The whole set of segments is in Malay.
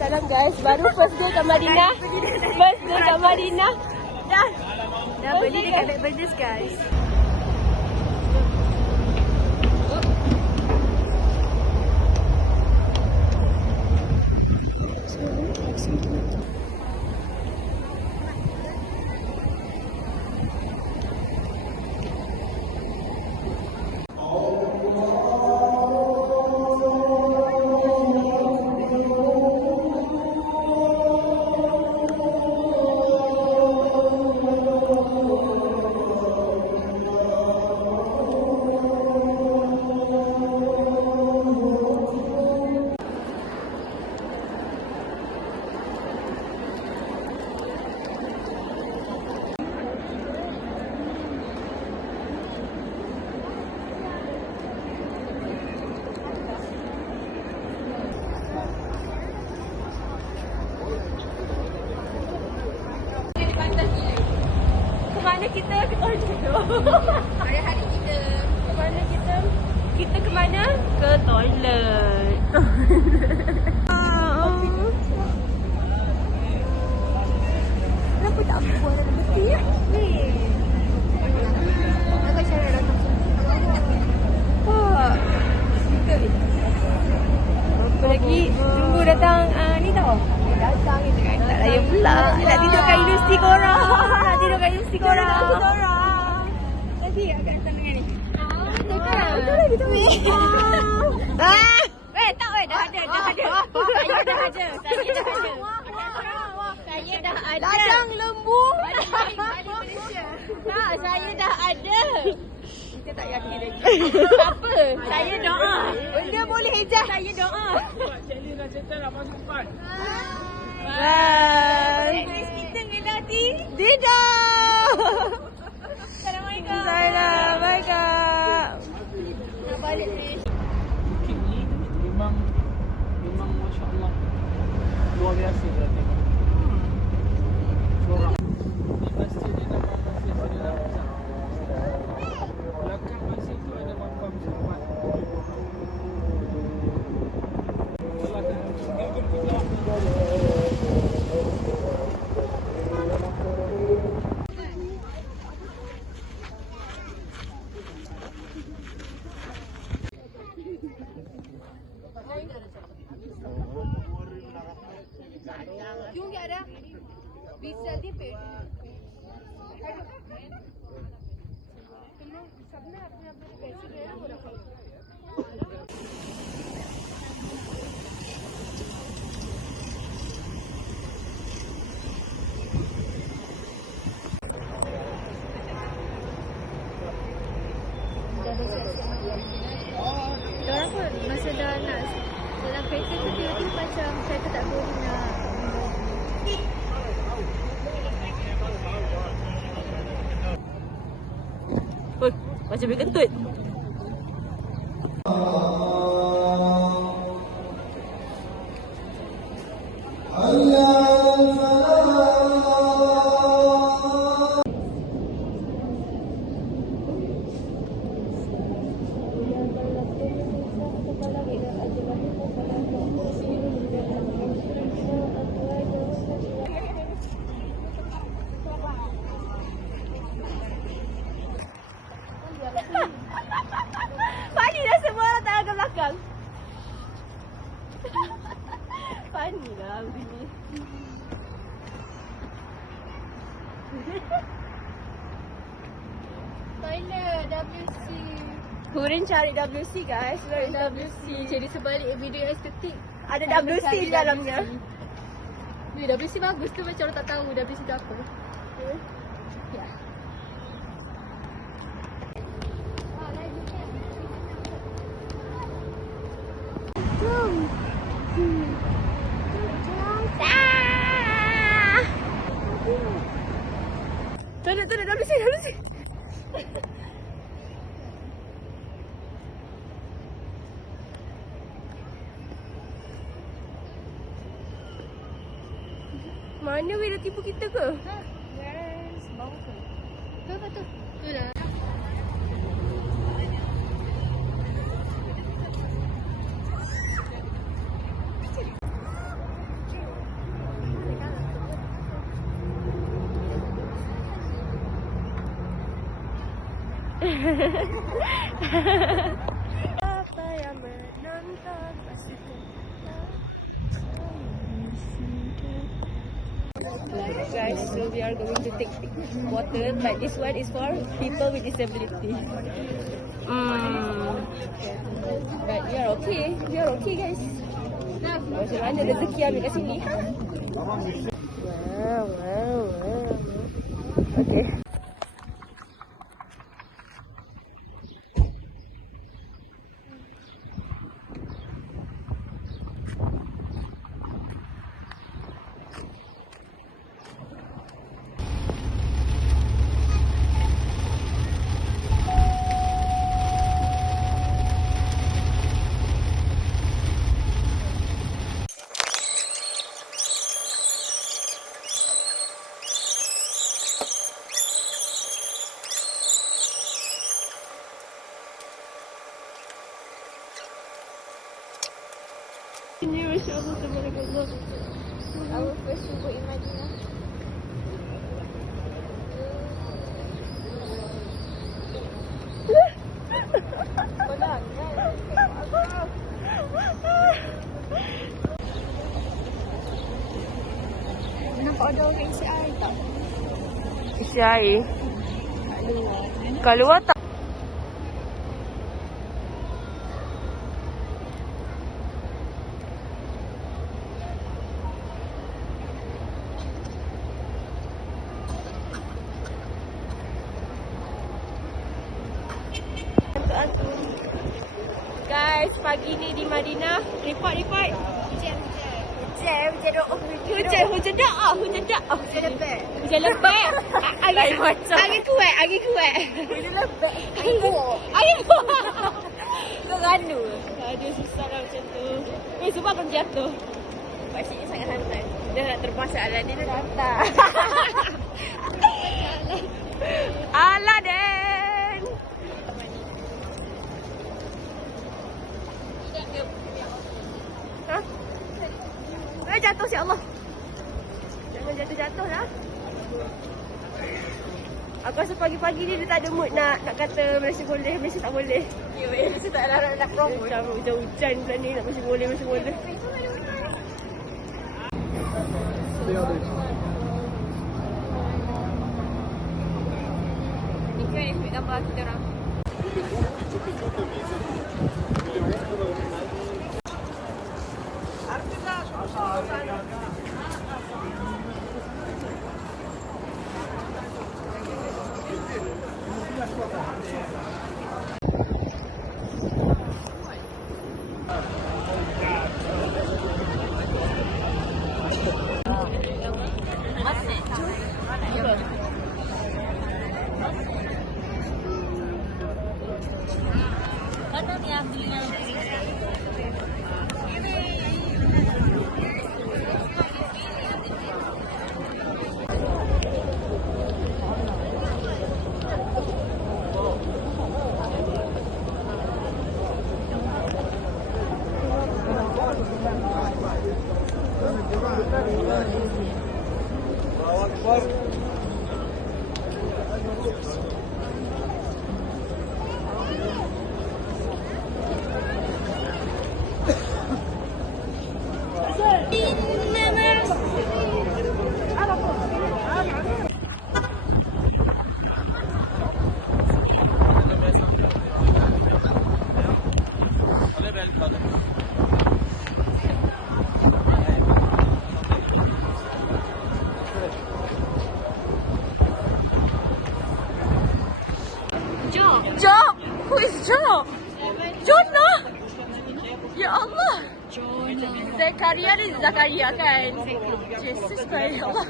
Salam guys, baru first day kat Madinah. First day kat Madinah. Dah beli dekat McDonald's guys. Kemana kita? Ke toilet. Hari-hari kita. Kemana kita? Kita kemana? Ke toilet. Kenapa tak buat dalam peti ya? Ni. Agak cara datang sini. Apa? Apa lagi? Tunggu datang ni tau. Datang ni kan. Tak layan pula. Nak tidur kat universiti korang. Nak tidur kat universiti korang. Nanti agak datang dengan ni. Betul lah kita ni. Tak weh. Dah ada. Saya dah ada. Saya dah ada. Ladang lembu. Balik Malaysia. Tak, saya dah ada. Kita tak yakin lagi. Apa? Saya doa. Benda boleh hijau. Saya doa. Challenge dah settle dah masuk 4. Checklist kita dengan Dati. Tidak. Assalamualaikum. Assalamualaikum. Nak balik ni. Bukit ni memang Masya Allah luar biasa berarti. Seorang di masjid dia nama masjid Sayyidina Hamzah. Belakang masjid tu ada makam Muhammad. क्यों क्या रहा 20 साल की पेट सबने अपने अपने पैसे दे रहे हो रखा Diorang pun masa dah nak dalam kereta tu tiba-tiba macam kereta tak boleh nak macam berkentut. Funny dah semua orang tak ke belakang. Funny lah begini. Toilet WC. Kurang cari WC guys. WC. Jadi sebalik video estetik Ada WC di dalamnya. Ni WC bagus tu macam orang tak tahu WC tu apa. Ya. Toilet WC. Mana weh dah tipu kita ke? Yes, bau tu. Tu. Tu lah. Apa yang menonton pasukan. Guys, so we are going to take water, but this one is for people with disability. But we are okay. We are okay, guys. Macam mana rezeki ambil kat sini? Wow. Okay. Our first subuh in Madinah. Nampak ada orang isi air tak? Isi air? Kat luar tak? Guys, pagi ni di Madinah. Report. Hujan dah. Hujan lebat. Angin kuat. Hujan lebat. Angin kuat. Kerana. Aduh, susah lah macam tu. Sebab aku jatuh. Pakciknya sangat santai. Dia nak termasalah. Dia dah datang. Aladdin. Jatuh si Allah. Jangan jatuh lah. Aku rasa pagi-pagi ni dia tak ada mood nak kata Malaysia boleh, Malaysia tak boleh. Malaysia tak nak promote. Hujan pula ni nak Malaysia boleh. Ni kan yang ambil gambar kita orang. Job? Who is Job? Jonah? Ya Allah. Zakaria ni Zakaria kan? Jesus Christ, ya Allah.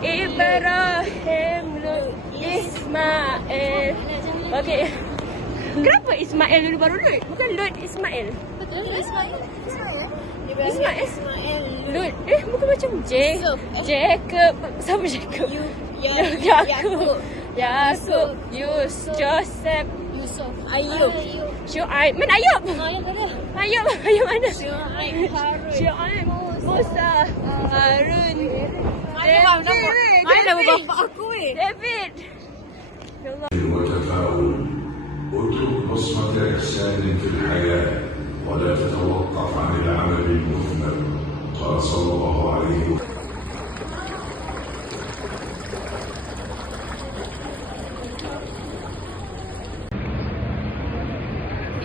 Ibrahim Ismail. Okay. Kenapa Ismail dulu baru Lut? Bukan Lut, Ismail. Betul, Ismail. Ismail. Lut. Bukan macam Jacob. Siapa Jacob? Yakub. Joseph. Ayub. Syuaib. Mana Ayub? Yang ada. Ayub mana? Syuaib, Harun. Syuaib, Musa, Harun. Mana nama bapak aku David. وتفاؤل اترك بصمة إحسان في الحياة ولا تتوقف عن العمل المثمر قال صلى الله عليه وسلم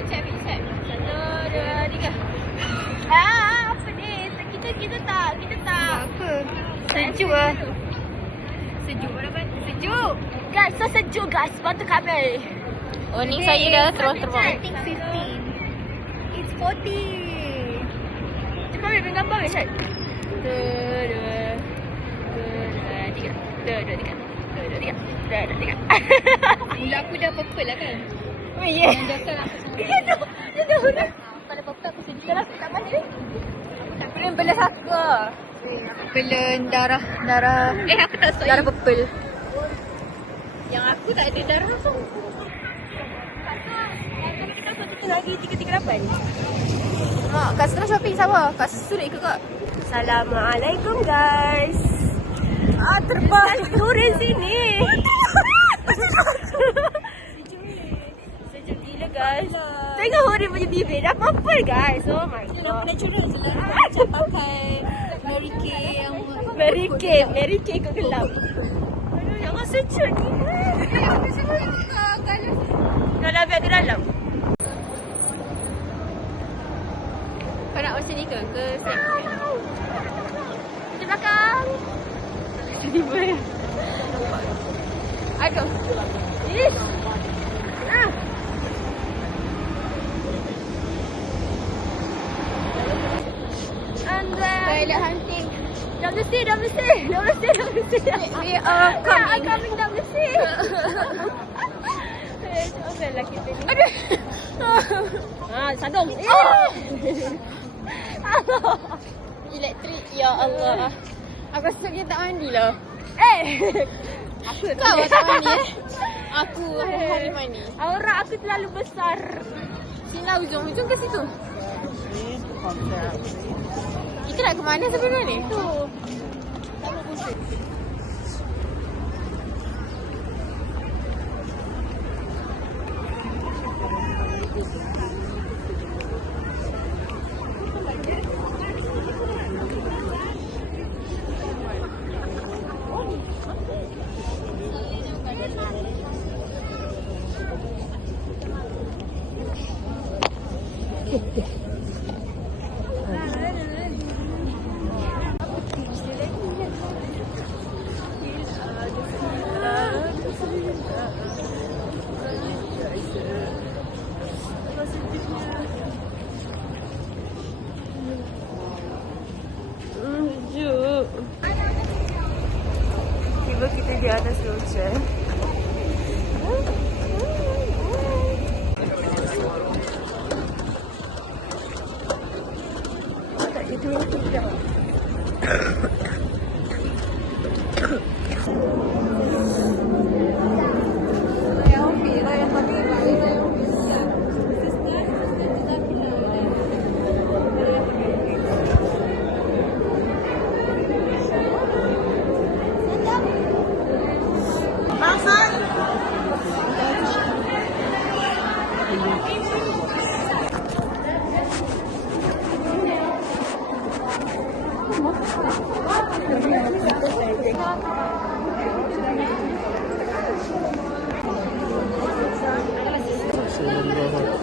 Satu, dua, tiga. Apa ni? Kita tak. Apa? Sejuk ah. Sejuk apa? Sejuk. Guys, so sejuk guys. Batu kami. Oh, ni saya dah terus terbang. I think 15. It's 40. Cepat ambil gambar ni, Syed. Satu, dua, tiga. Dua, tiga. Mula aku dah purple lah kan. Oh, yeah. Yang jatuh lah aku sama. Itu. Kalau purple aku sedih. Kalau aku tak mandi. Tak boleh belas aku. Pelen darah. Aku tak suka. Darah purple. Yang aku tak ada darah tu. Kita foto lagi 338. Mak, kat Setelah Shopping sama. Kat Surik ke kak? Assalamualaikum guys. Terbang turun sini. Sejuk gila guys. Tengok Huri punya bibir dah purple guys. Oh my god. Nampak natural je lah. Macam pakai Mary Kay. Mary Kay kau gelap. Aduh, jangan sejuk ni. Kau dah biar di dalam. Kau nak macam ni ke? Ke snap? Di belakang. Aduh. Ih. And then Toilet hunting. down the stairs. We are coming. Coming down the stairs. Okay, lelaki tu ni. Aduh. Sadung. Elektrik. Ya Allah. Aku rasa kita tak mandi lah. Aku Kau tak mandi Aku hari mandi. Aura aku terlalu besar. Sini lah ujung ke situ. Kita nak ke mana sebenarnya ni? Tu. Tiba kita di atas wheelchair. Tak gitu tidak.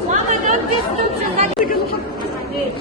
Mama, don't distance and I couldn't have it.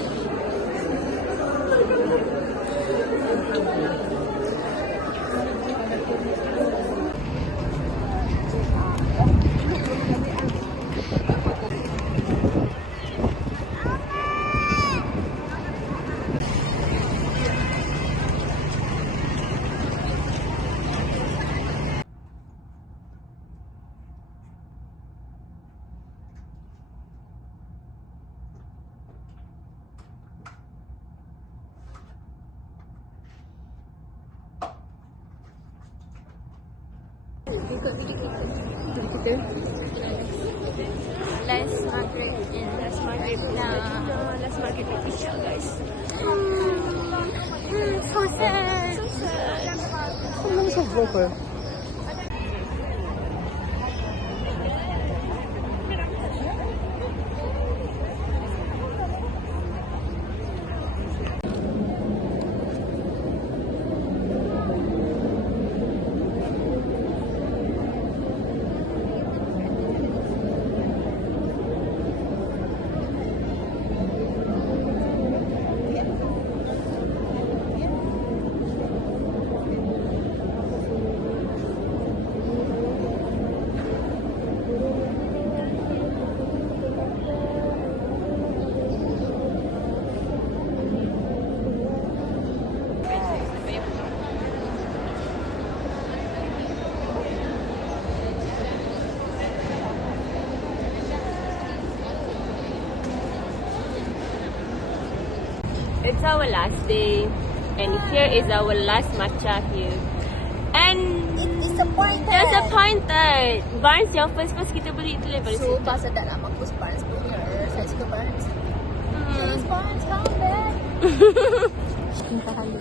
Ikut diri kita. Last Maghrib. Last Maghrib last Maghrib Isya guys. So sad. Ano sa broker? It's our last day, and here is our last matcha here. And disappointed. Barnes yang first kita beli itu level So, pasal tak nak mampus Barnes punya. Saya suka Barnes. Please, Barnes, come back. Minta halu.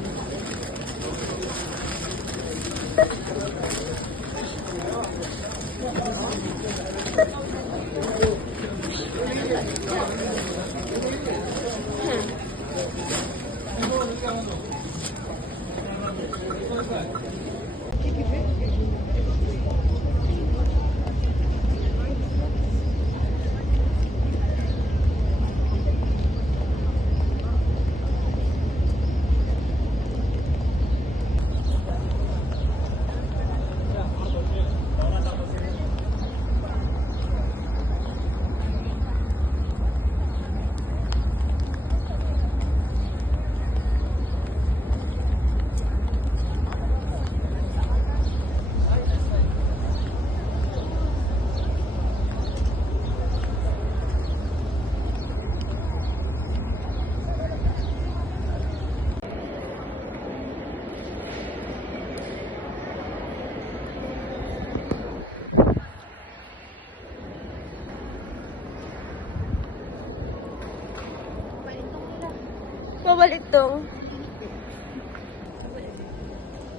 Balik tong.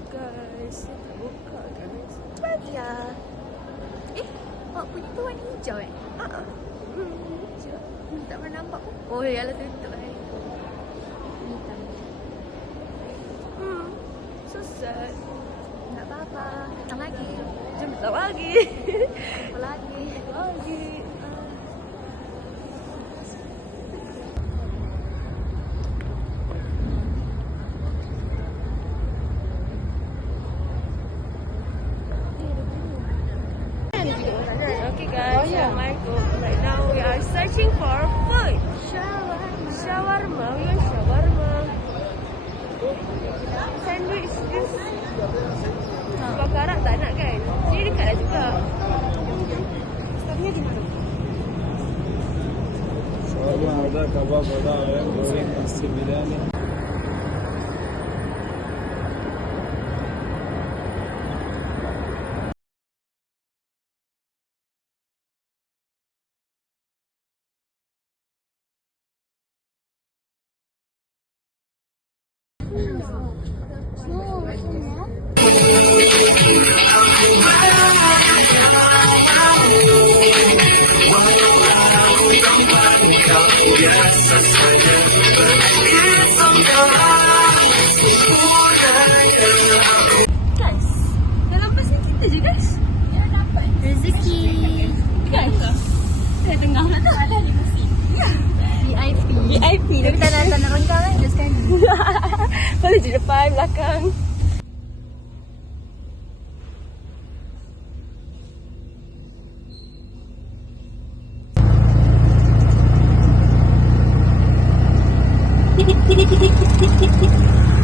Guys, buka guys. Ya. Awak punya tu warna hijau hijau. Tak pernah nampak pun. Oh, yalah tutup hari tu. Hitam. So sad. Tak apa-apa. Datang lagi. Jom datang lagi. Apa lagi? Lagi. Okay guys, Assalamualaikum. Right now we are searching for food. Shawarma. We want shawarma. Sandwich this. Bakarat tak nak kan? Sini dekat lah juga. Stopnya di mana? شاورما هذا كباب هذا غورين السبيلاني Guys, dalam pasal kita je guys. Rezeki. Guys, saya tengah nak tak ada limousine. VIP. VIP. Tapi tak nak renggang kan? Just sekali. Boleh je depan, belakang. Hehehehe